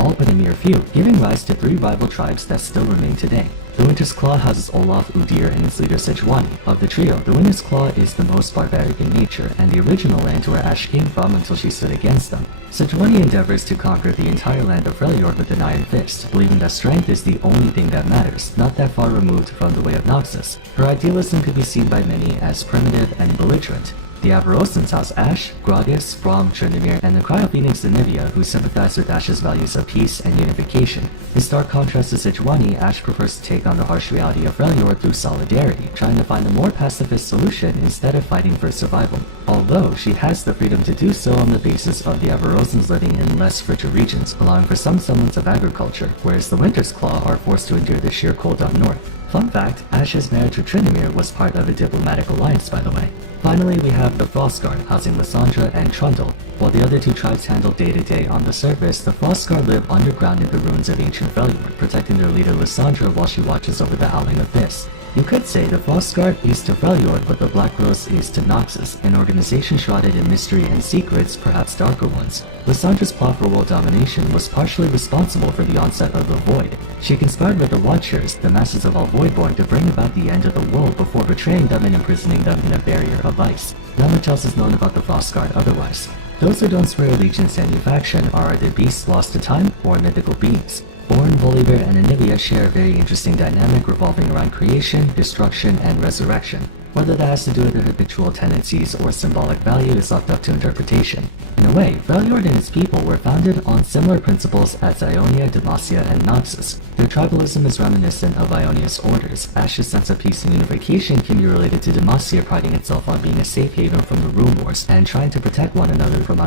all but a mere few, giving rise to 3 rival tribes that still remain today. The Winter's Claw houses Olaf, Udyr, and its leader Sejuani. Of the trio, the Winter's Claw is the most barbaric in nature, and the original land where Ashe came from until she stood against them. Sejuani endeavors to conquer the entire land of Freljord with an iron fist, believing that strength is the only thing that matters, not that far removed from the way of Noxus. Her idealism could be seen by many as primitive and belligerent. The Avarosans house Ashe, Gragas, Braum, Tryndamere, and the Cryophoenix Anivia, who sympathize with Ashe's values of peace and unification. In stark contrast to Sejuani, Ashe prefers to take on the harsh reality of Freljord through solidarity, trying to find a more pacifist solution instead of fighting for survival. Although she has the freedom to do so on the basis of the Avarosans living in less frigid regions, allowing for some semblance of agriculture, whereas the Winter's Claw are forced to endure the sheer cold up north. Fun fact, Ashe's marriage with Tryndamere was part of a diplomatic alliance, by the way. Finally, we have the Frostguard, housing Lysandra and Trundle. While the other 2 tribes handle day-to-day on the surface, the Frostguard live underground in the ruins of ancient Freljord, protecting their leader Lysandra while she watches over the Howling Abyss. You could say the Frostguard is to Freljord, but the Black Rose is to Noxus, an organization shrouded in mystery and secrets, perhaps darker ones. Lysandra's plot for world domination was partially responsible for the onset of the Void. She conspired with the Watchers, the masters of all Voidborn, to bring about the end of the world before betraying them and imprisoning them in a barrier of ice. Not much else is known about the Frostguard otherwise. Those who don't swear allegiance to any faction are either beasts lost to time or mythical beings. Born, Volibear, and Anivia share a very interesting dynamic revolving around creation, destruction, and resurrection. Whether that has to do with their habitual tendencies or symbolic value is left up to interpretation. In a way, Freljord and its people were founded on similar principles as Ionia, Demacia, and Noxus. Their tribalism is reminiscent of Ionia's orders. Ashe's sense of peace and unification can be related to Demacia priding itself on being a safe haven from the Rune Wars and trying to protect one another from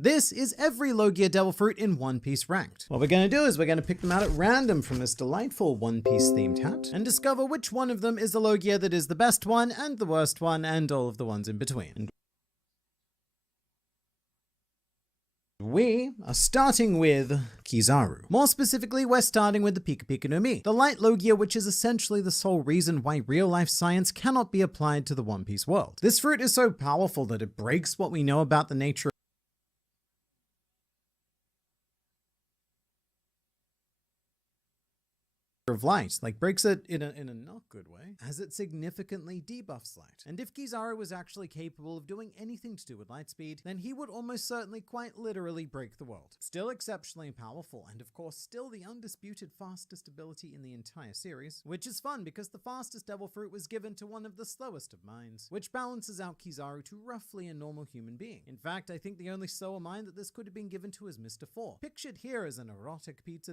This is every Logia Devil Fruit in One Piece ranked. What we're going to do is we're going to pick them out at random from this delightful One Piece themed hat and discover which one of them is the Logia that is the best one and the worst one and all of the ones in between. And we are starting with Kizaru. More specifically, we're starting with the Pika Pika no Mi, the light Logia, which is essentially the sole reason why real-life science cannot be applied to the One Piece world. This fruit is so powerful that it breaks what we know about the nature of light, like breaks it in a not good way, as it significantly debuffs light. And if Kizaru was actually capable of doing anything to do with light speed, then he would almost certainly quite literally break the world. Still exceptionally powerful, and of course still the undisputed fastest ability in the entire series, which is fun because the fastest Devil Fruit was given to one of the slowest of minds, which balances out Kizaru to roughly a normal human being. In fact, I think the only slower mind that this could have been given to is Mr. 4, pictured here as an erotic pizza